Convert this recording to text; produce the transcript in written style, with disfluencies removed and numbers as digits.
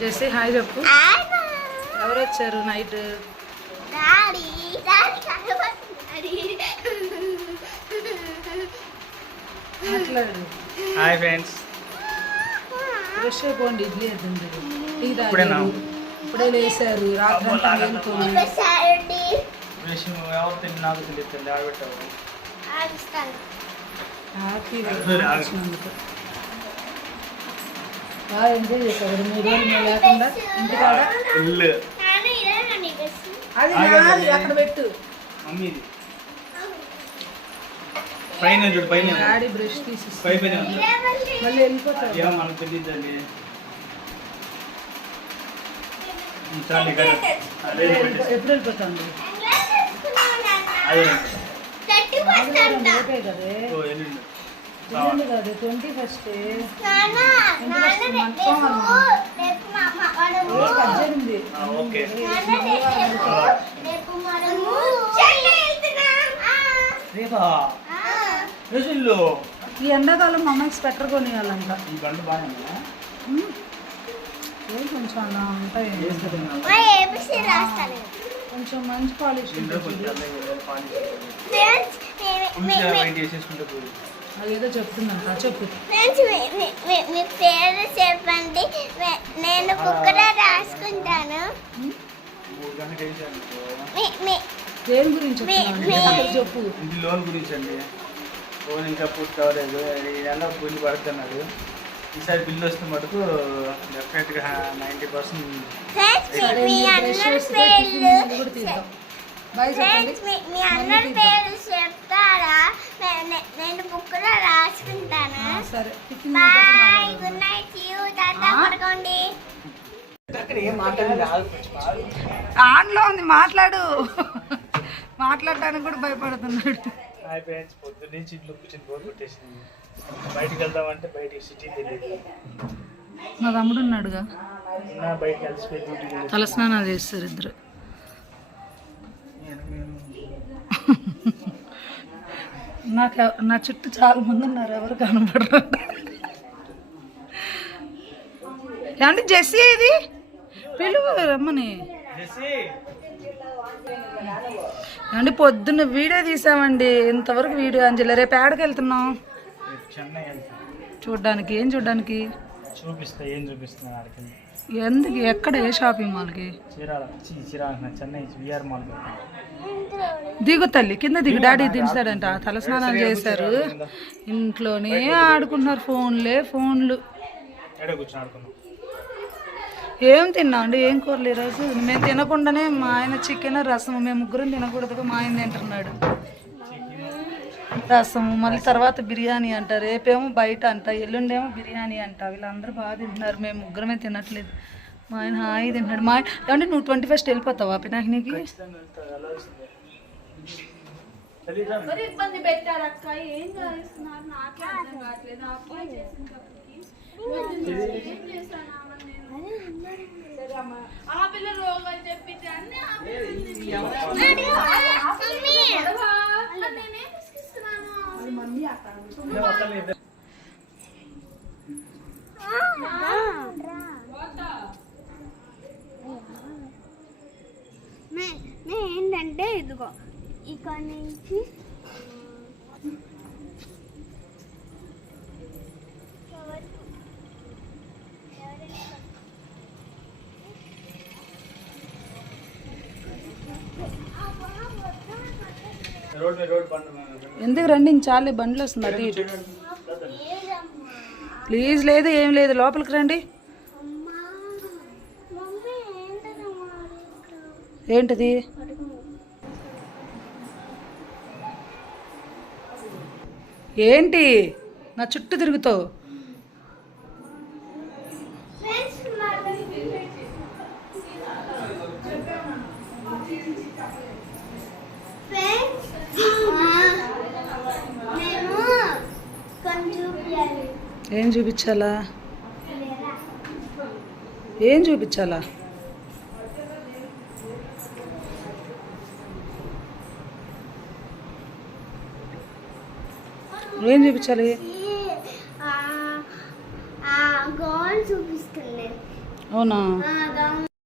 Jessie hi చెప్పు. ఎవరు వచ్చారు నైట్? మాట్లాడు. Hi friends. ఫ్రెష్ అయిపోండి, ఇడ్లీ అవుతుంది. టీ తాగారు, ఇప్పుడే లేసారు. రాత్రి ఎవరు తిండి నాకు తెలియదు. ఆడబెట్టావు బాగా ఎంజాయ్ చేశారు 3 రోజులు లేకుండా ఇంటికాడ. అది నాది, అక్కడ పెట్టు. పైన చూడు, పైన డాడీ బ్రష్ తీసి మళ్ళీ వెళ్ళిపోతారు. మనకు తెలియదండి. ఎప్పుడు వెళ్ళిపోతాండి? రేపే కదే, ఎల్లుండి కాదు, 21st. 18 ఈ ఎండాకాలం మా అమ్మాయికి స్వెటర్ కొనియాలంట. ఈ బండి బాగా కొంచెం అలా ఉంటాయి, కొంచెం మంచి పాలిష్ అదేదో చెప్తుందంట. చెప్పు. మీ పేరు చెప్పండి, నేను బుక్కలో రాసుకుంటాను. దేని గురించి చెప్పు. ఇంటి లోన్ గురించి అండి. లోన్ ఇంకా పూర్తి అవ్వలేదు. ఈ నెల బిల్లు పడుతున్నాడు. ఈసారి బిల్లు వస్తే మటుకు డెఫినెట్గా 90%. మీ అందరి పేరు చెప్తారా? నేను బుక్లో రాసుకుంటాను. Bye, good night, you tata, పడుకోండి. ఆన్లో ఉంది, మాట్లాడు. మాట్లాడటానికి కూడా భయపడుతున్నాడు. హాయ్ ఫ్రెండ్స్, పొద్దున్న నుంచి ఇంట్లో కూర్చొని బోర్ కొట్టేసింది. బయటికి వెళ్దామంటే బయటికి సిటీ తెలియదు. మా తమ్ముడు ఉన్నాడుగా, బయటకి కలిసిపోయి తలస్నానాలు చేస్తారు ఇద్దరు. నా చుట్టూ చాలా మంది ఉన్నారు, ఎవరు కనపడరు. ఏమంటే జెస్సీ ఇది పిలువు రమ్మని. ఏమంటే పొద్దున్న వీడియో తీసామండి, ఇంతవరకు వీడియో అంజలి. రేపు ఏడకి వెళ్తున్నాం చూడ్డానికి. ఏం చూడ్డానికి? చూపిస్తా. ఏం చూపిస్తున్నా ఆడికి? ఎందుకు? ఎక్కడ? ఏ షాపింగ్ మాల్కి? Chennai VR mall. దిగు తల్లి, కింద దిగు. డాడీ దించాడంట. తలస్నానాలు చేశారు, ఇంట్లోనే ఆడుకున్నారు. ఫోన్లు. ఏం తిన్నాం అండి? ఏం కూరలు ఈరోజు? మేము తినకుండానే మా ఆయన చికెన్ రసం, మేము ముగ్గురం తినకూడదుగా మా ఆయన తింటున్నాడు. రసము, మళ్ళీ తర్వాత బిర్యానీ అంట. రేపేమో బయట అంట, ఎల్లుండేమో బిర్యానీ అంట. వీళ్ళందరూ బాగా తింటున్నారు, మేము ముగ్గురమే తినట్లేదు. మా ఆయన హాయి తింటున్నాడు. మా ఆయన ఏమంటే నువ్వు 21st వెళ్ళిపోతావా పినాకినికి? మరి ఇబ్బంది పెట్టారు అక్క, ఏం చేస్తున్నారు నాకే అర్థం కావట్లేదు. అప్లై చేసినప్పటికి ఏం చేశాను ఆ పిల్ల రోగం అని చెప్పింది అన్ని ఏంటంటే ఇదిగో ఇక్కడ నుంచి ఎందుకు రండి, చాలే బండ్లు వస్తుంది. ప్లీజ్. లేదు, ఏం లేదు, లోపలికి రండి. ఏంటిది? ఏంటి నా చుట్టూ తిరుగుతావు? ఏం చూపించాలా? ఏం చూపించాలా? ఏం చూపించాలి? చూపిస్తుంది. అవునా?